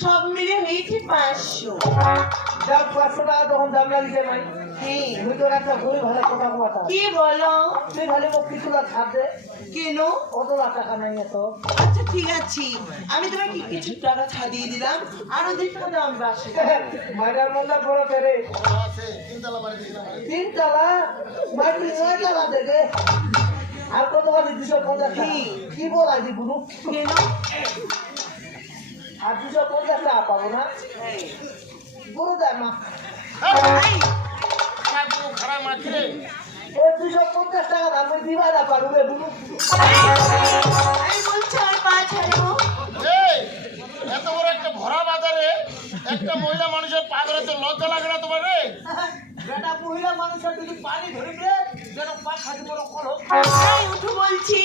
সব মিলে হয়েছে 500 তখন দাম লাগিয়ে নাই। কি বলো? কেন? আচ্ছা ঠিক আছে, আমি তোমাকে কিছু টাকা ছাড়িয়ে দিলাম, আরো 2 টাকা দাও, আমি বাসে আর কত 250 কি বলাই গুরু কেন? আর 250 টাকা পাবো না গুরু দেয় না। খারাপ মাঠে 250 টাকা আমি দিবা না পারবে গুরু। আমি বলছি আর 5,000। এত বড় একটা ভরা বাজারে একটা মহিলা মানুষের পা ধরে তো লজ্জা লাগে না তোমার রে? বেটা মহিলা মানুষের যদি পানি ধরবে যেন পা খাতে বড় কলহ। এই উঠু বলছি,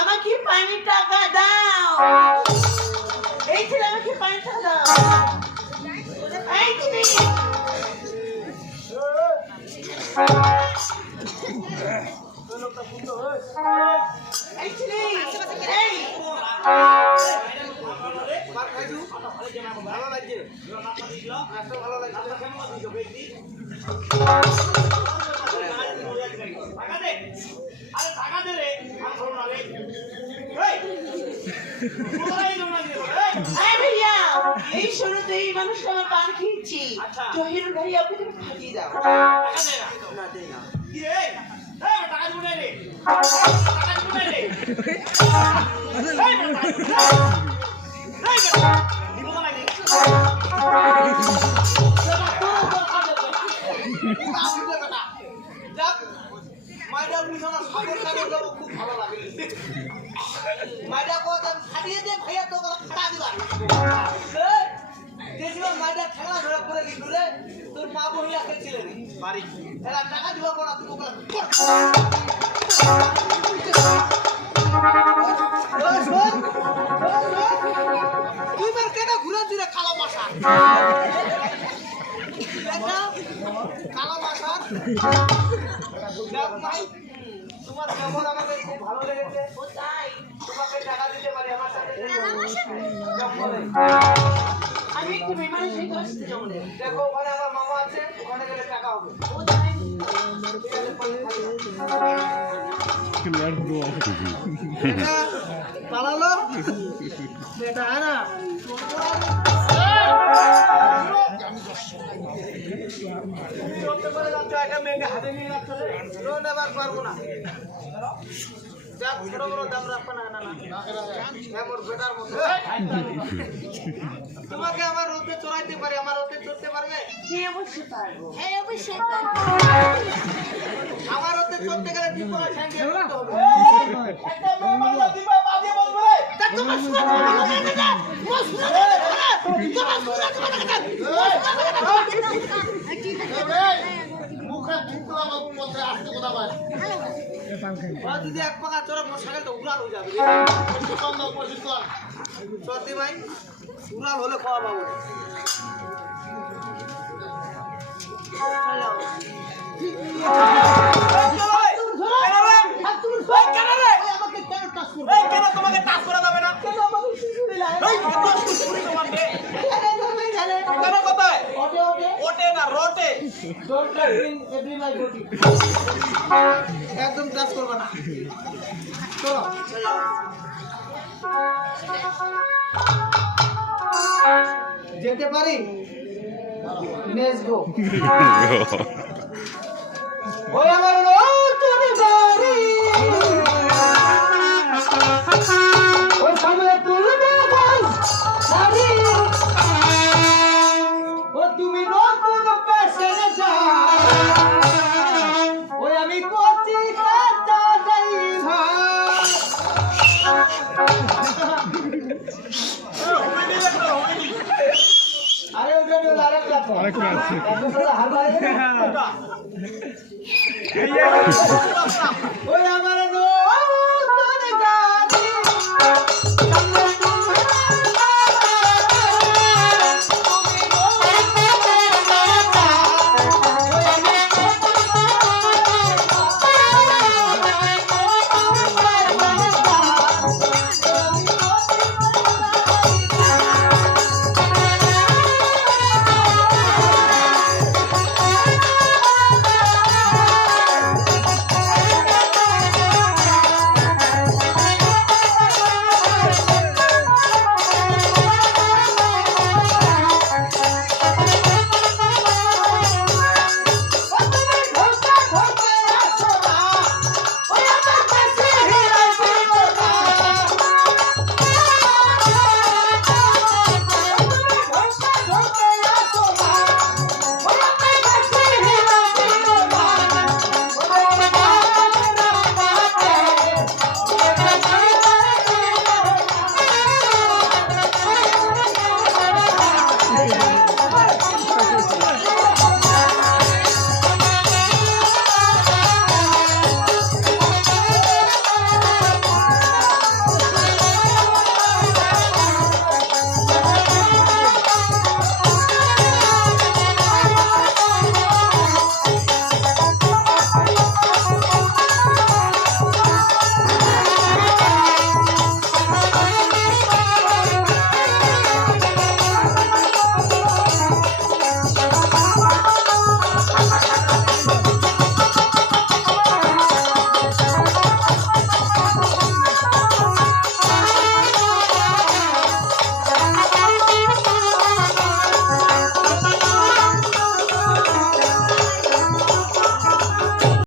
আমাকে পানির টাকা দাও। এই ছেলে আমাকে পানির টাকা দাও। এই ছেলে এই ছেলে এই ভালো লাগছে ভালো লাগছে এই শোনো তো, এই মানুষটা আমার পান খেয়েছি। জহিরুল ভাইয়া ওকে তুমি খাইয়ে দাও। না দে না। খুব ভালো লাগে মাইডা কথা ছাড়িয়ে দিয়ে ভাইয়া তো খাটা দিবা দেখলাম মাইডা খেলা ধরা করে কিন্তু রে তোর মা বহিয়া খেলছিলে রে বাড়ি এরা টাকা দিবা কোনা তুমি তুই বার কেন ঘুরে দিলে কালো মাসা কালো মাসা তোমার ব্যবহার আমাকে খুব ভালো লেগেছে। তাই তোমাকে টাকা দিতে পারি আমার সাথে আমি একটু বিমানে সেই আসতে যাবো। দেখো ওখানে আমার মামা আছে, ওখানে গেলে টাকা হবে। পালালো বেটা না হাতে নিয়ে রাখতে পারবো না। তোমাকে আমার রোদে চড়াইতে পারি, আমার রোদে চড়তে পারবে? আমার রোদে চড়তে গেলে যদি এক পাকা চড়া মোটরসাইকেলটা উড়াল হয়ে যাবে। সত্যি ভাই উড়াল হলে খাওয়া পাবো। তোমাকে টাচ করা যাবে না। একদম টাচ করবে না। চলো যেতে পারি লেটস গো ওই আমার নতুন বাড়ি ওই সামনে তুলবে গাছ শাড়ি ও তুমি নতুন পেশে যাও ওই আমি কোচি কাটা যাইবা আরে ওটা নিয়ে আরেকটা তো আরেকটা আছে হারবারে ওই